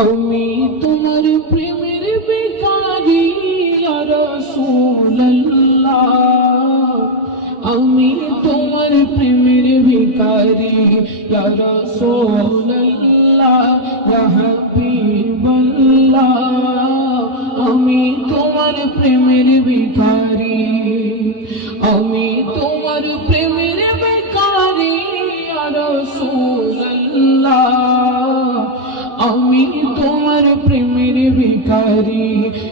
আমি তোমার প্রেমের ভিখারি ইয়া রাসূলুল্লাহ, আমি তোমার প্রেমের ভিখারি ইয়া রাসূলুল্লাহ, ইয়া হাবিবাল্লাহ, আমি তোমার প্রেমের ভিখারি, আমি তোমার প্রেমের ভিখারি ইয়া রাসূলুল্লাহ, আমি তোমার প্রেমের ভিখারি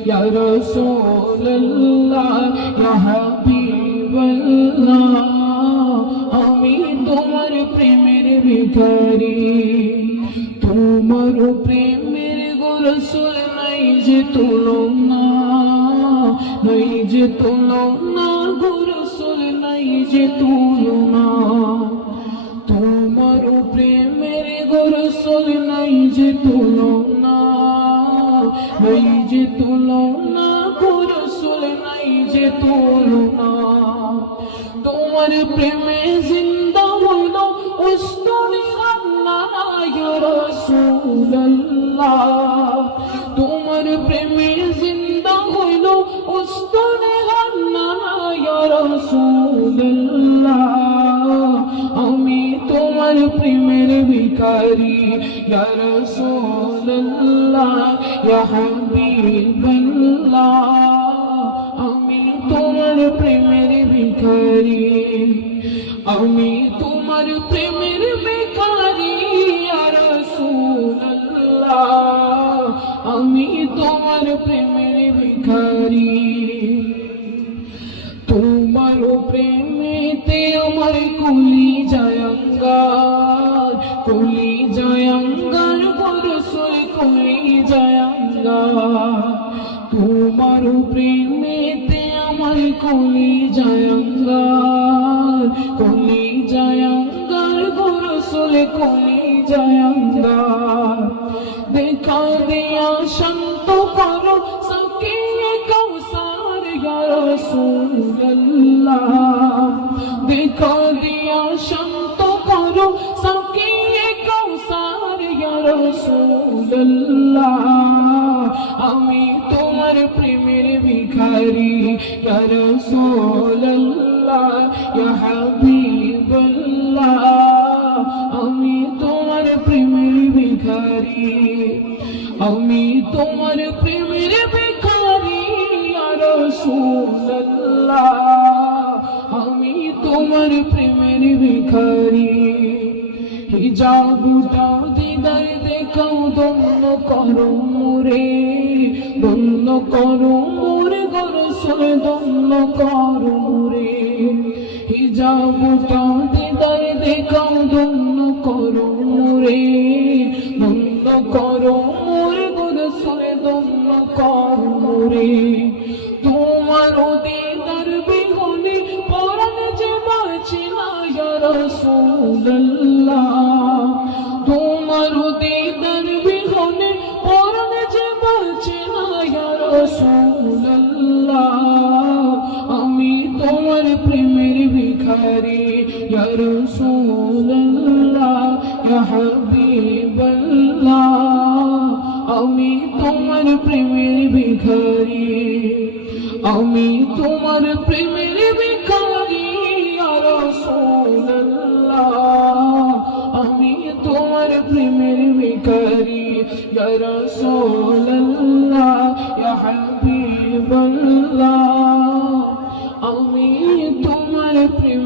ইয়া রাসূলুল্লাহ, ইয়া হাবিবাল্লাহ, আমি তোমার প্রেমের ভিখারি। তোমার প্রেমের গো রাসূল নাই যে তুলনা, নাই যে তুলনা গো রাসূল, নাই যে তুলনা। তোমার প্রেমের গো রাসূল নাই যে তুলনা, নাই যে তুলনা গো রাসূল, নাই যে তুলনা। তোমার প্রেমে জিন্দা হইল উস্তনে আল্লাহ ইয়া রাসূলুল্লাহ, তোমার প্রেমে জিন্দা হইল উস্তনে আল্লাহ ইয়া রাসূলুল্লাহ, আমি তোমার প্রেমের ভিখারি ইয়া রাসূলুল্লাহ, ইয়া হাবিবাল্লাহ, আমি তোমার প্রেমের ভিখারি, আমি তোমার প্রেমের ভিখারি ইয়া রাসূলুল্লাহ, আমি তোমার প্রেমের ভিখারি। তোমার প্রেমেতে আমার কলি জায়াঙ্গার, কলি জায়াঙ্গার গো রাসূল, কলি জায়াঙ্গার। তোমার প্রেমেতে আমার কলি জায়াঙ্গার, কলি জায়াঙ্গার গো রাসূল, কলি জায়াঙ্গার। দেখা দিয়া শান্ত করো সাকিয়ে কাউসার ইয়া রাসূলুল্লাহ, দেখা দিয়া শান্ত করো সাকিয়ে কাউসার ইয়া রাসূলুল্লাহ, আমি তোমার প্রেমের ভিখারি ইয়া রাসূলুল্লাহ, ইয়া হাবিবাল্লাহ, আমি তোমার প্রেমের ভিখারি, আমি তোমার প্রেমের ভিখারি ইয়া রাসূলুল্লাহ, আমি তোমার প্রেমের ভিখারি। হিজাবটা দিদার দেখাও ধন্য করো মোরে, ধন্য করো মোরে গো রাসূল, ধন্য করো মোরে। হিজাবটা দিদার দেখাও ধন্য করো মোরে, ধন্য করো মোরে গো রাসূল, ধন্য করো মোরে। তোমার দিদার বিহনে পরাণ যে বাঁচে না ইয়া রাসূলুল্লাহ, তোমার দিদার বিহনে পরাণ যে বাঁচে না ইয়া রাসূলুল্লাহ, আমি তোমার প্রেমের ভিখারি ইয়া রাসূলুল্লাহ, ইয়া হাবিবাল্লাহ, আমি তোমার প্রেমের ভিখারি, আমি তোমার প্রেমের ভিখারি ইয়া রাসূলুল্লাহ, আমি তোমার প্রেমের ভিখারি ইয়া রাসূলুল্লাহ, ইয়া হাবিবাল্লাহ, আমি তোমার প্রেমের